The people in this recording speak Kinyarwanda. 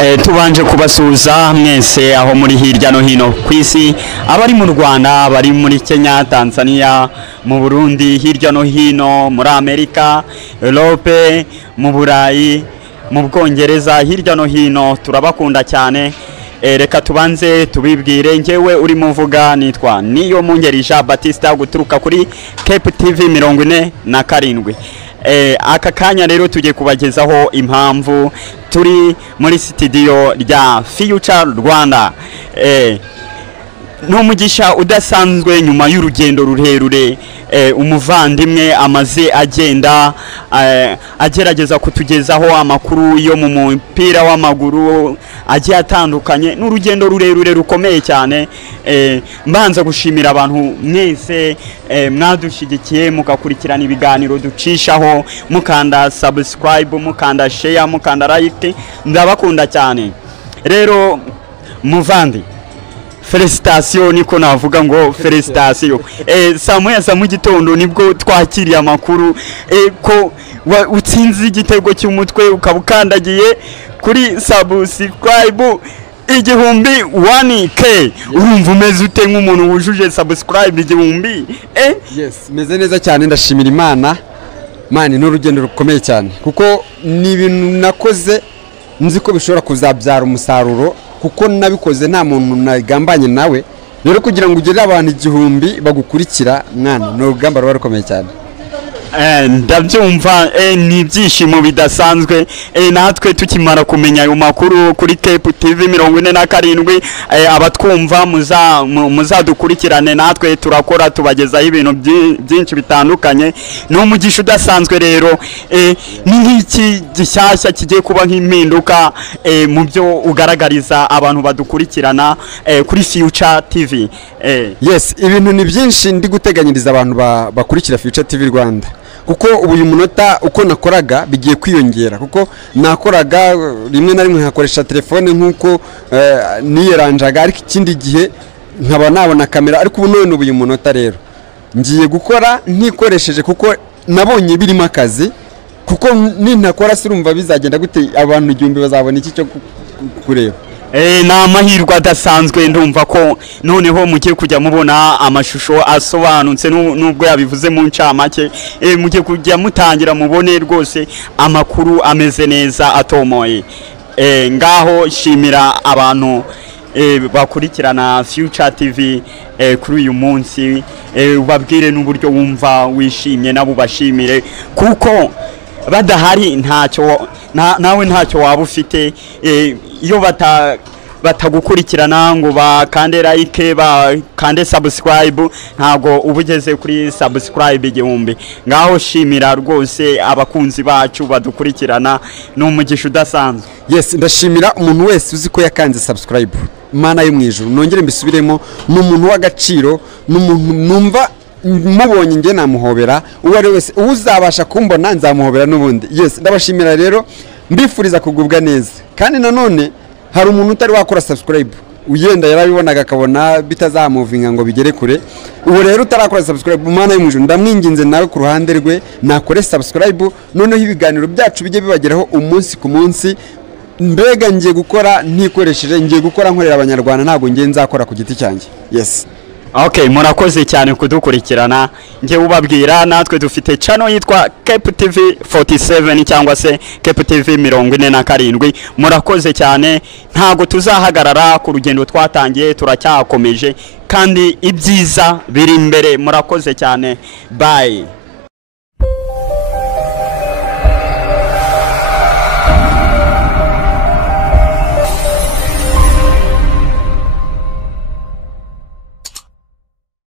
Tubanje kubasuhuza mwese aho muri hirya no hino ku isi, abari mu Rwanda, abari muri Kenya, Tanzania, mu Burundi, hirya no hino muri Amerika, Europe, mu Burayi, mu Bwongereza, hirya no hino turabakunda cyane. Reka tubanze tubibwire, ngewe uri muvuga nitwa niyo mungerija Batista guturuka kuri Cape TV 47. Aka kanya rero tugiye kubagezaho impamvu turi muri studio rya Future Rwanda. N'umugisha udasanzwe nyuma y'urugendo rurerure umuvandimwe amaze agenda agerageza kutugezaho amakuru yo mu mupira w'amaguru agiye atandukanye, n'urugendo rurerure rukomeye cyane. Mbanza gushimira abantu mwese mwadushigikiye mukakurikirana ibiganiro ducishaho, mukanda subscribe, mukanda share, mukanda like, ndabakunda cyane. Rero muvandi, felicitation niko navuga ngo felicitation. Saa moya za mu gitondo nibwo twakiriye amakuru ko utsinze igitego cy'umutwe ukabukandagiye kuri subscribe 1,000K. Urumva umeze ute nk'umuntu wujuje subscribe 1,000? Yes, meze neza cyane, ndashimira Imana. Mani n'urugendo rukomeye cyane kuko ni ibintu nakoze nzi ko bishobora kuzabyara umusaruro, kuko nabikoze nta muntu nagambanye nawe. Rero kugira ngo ugere abantu 1,000 bagukurikira, mwana no rugamba ruba rukomeye cyane. Ndabyumva, nibyishimo bidasanzwe. Natwe tukimara kumenya ayo makuru kuri Cape TV 47, abatwumva muzadukurikirane, natwe turakora tubagezaho ibintu byinshi bitandukanye. N'umugisha udasanzwe rero, ni nk'iki gishyashya kigiye kuba nk'impinduka mu byo ugaragariza abantu badukurikirana kuri Future TV. Yes, ibintu ni byinshi ndi guteganyiriza abantu bakurikira Future TV Rwanda, kuko uyu munota uko nakoraga bigiye kwiyongera, kuko nakoraga rimwe na rimwe nkakoresha telefone nkuko niyeranjaga, ariko ikindi gihe nkaba nabona kamera. Ariko ubu none uyu munota rero ngiye gukora ntikoresheje, kuko nabonye birimo akazi, kuko nintakora surumva bizagenda gute abantu 1,000 bazabona iki cyo kureba. Na mahirwe adasanzwe, ndumva ko noneho mugiye kujya mubona amashusho asobanutse, nubwo yabivuze mu ncamake. Mugiye kujya mutangira mubone rwose amakuru ameze neza atomoye. Ngaho shimira abantu bakurikirana Future TV kuri uyu munsi, ubabwire n'uburyo wumva wishimye, nabo bashimire, kuko badahari ntacyo nawe ntacyo waba ufite. Iyo batagukurikirana ngo bakande like, bakande subscribe, ntago ubugeze kuri subscribe 1,000. Ngaho shimira rwose abakunzi bacu badukurikirana, n'umugisha udasanzwe. Yes, ndashimira umuntu wese uzi ko yakanze subscribe. Mana yo mwijuru, nongere mbisubiremo, n'umuntu w'agaciro, n'umuntu numva mubonye nge namuhobera. Uwari wese uzabasha kumbona nzamuhobera n'ubundi. Yes, ndabashimira rero, mbifuriza kugubwa neza. Kandi nanone hari umuntu utari wakora subscribe, uyenda yarabibonaga akabona bitazamuvinga ngo bigere kure. Uwo rero utarakora subscribe, Mana y'umujuru, ndamwinginze nawe ku ruhande rwe nakore subscribe, noneho ibiganiro byacu bijye bibageraho umunsi ku munsi. Mbega ngiye gukora ntikoresheje, ngiye gukora nkorera abanyarwanda, ntago ngiye nzakora ku giti cyanjye. Yes. Okay, murakoze cyane kudukurikirana. Nge ubabwira, natwe dufite channel yitwa Cape TV 47 cyangwa se Cape TV 47. Murakoze cyane, ntago tuzahagarara ku rugendo twatangiye, turacyakomeje kandi ibyiza biri imbere. Murakoze cyane, bye.